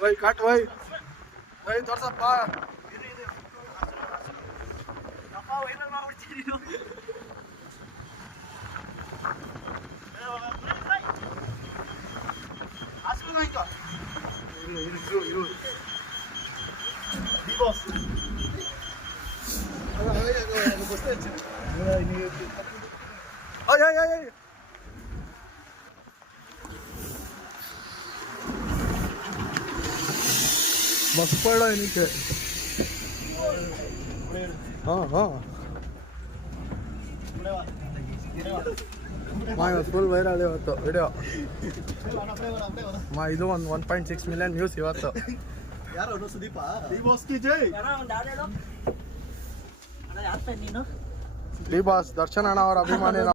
भाई काट भाई भाई ತೋರ್ಸಪ್ಪ बस पड़ा है नीचे हाँ हाँ ಫುಲ್ ವೈರಲ್ ಇವತ್ತು ವಿಡಿಯೋ ಇದು ಒಂದು 1.6 ಮಿಲಿಯನ್ ವ್ಯೂಸ್ ಇವತ್ತು ಯಾರು ಸುದೀಪ ಡಿ ಬಾಸ್ ದರ್ಶನ್ ಅಣ್ಣ ಅವರ ಅಭಿಮಾನಿ